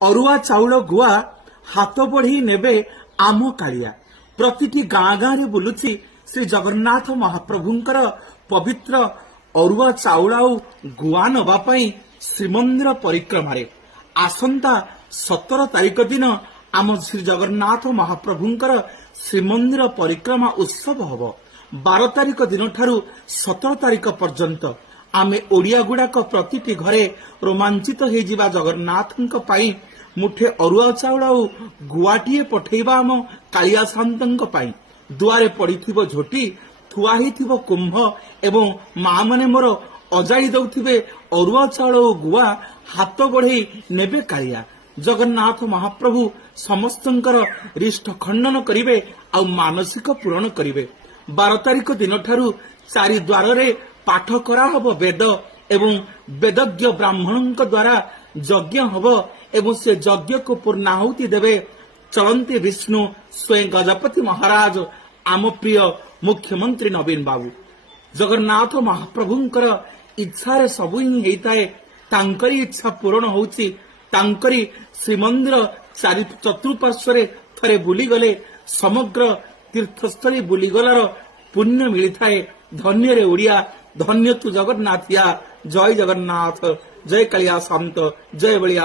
अरुआ चाउल गुआ हाथ बढ़ी नेबे आम कालिया प्रतिटी गाँ गाँ रे बुलुची श्री जगन्नाथ महाप्रभुंकर पवित्र अरुआ चाउल आउ गुआ नबा पई श्रीमंदिर परिक्रमा रे आसंता 17 तारिख दिन आम श्री जगन्नाथ महाप्रभुंकर श्रीमंदिर परिक्रमा उत्सव हब 12 तारिख दिन ठारू 17 तारिख पर्यंत आमे ओडिया गुड़ाक प्रतिटी घरे रोमांचित हो जिबा जगन्नाथंक पाई मुठे अरुआ चाउल आउ गुआटीए पठेबा आम कालिया शांतंक पाई दुआरे पड़िथिबो झोटी थुआ हिथिबो कुंभ एवं माँ माने मोर अजाड़ी दउथिबे अरुआ चाउल आउ गुआ हाथ बढ़ई नेबे कालिया जगन्नाथ महाप्रभु समस्तंकर रिष्ट खंडन करिवे आउ मानसिक पूरण करिवे 12 तारिख दिन ठारू चारि द्वार रे पाठ करा हब वेद एवं वेदज्ञ ब्राह्मणों द्वारा यज्ञ हब एवं से यज्ञ को पूर्णाहुति देवे चलंती विष्णु स्वयं गजपति महाराज आम प्रिय मुख्यमंत्री नवीन बाबू जगन्नाथ महाप्रभुंकर इच्छा रे सबु ही हेइताए तांकरी इच्छा पूर्ण होउची तांकरी श्रीमंदिर चारि चतुर्पार्श्व थरे बुली गले समग्र तीर्थस्थली बुली गलार पुण्य मिलिथाए धन्य रे ओडिया धन्य तु जगन्नाथिया जय जगन्नाथ जय कालिया शांत जय बलिया।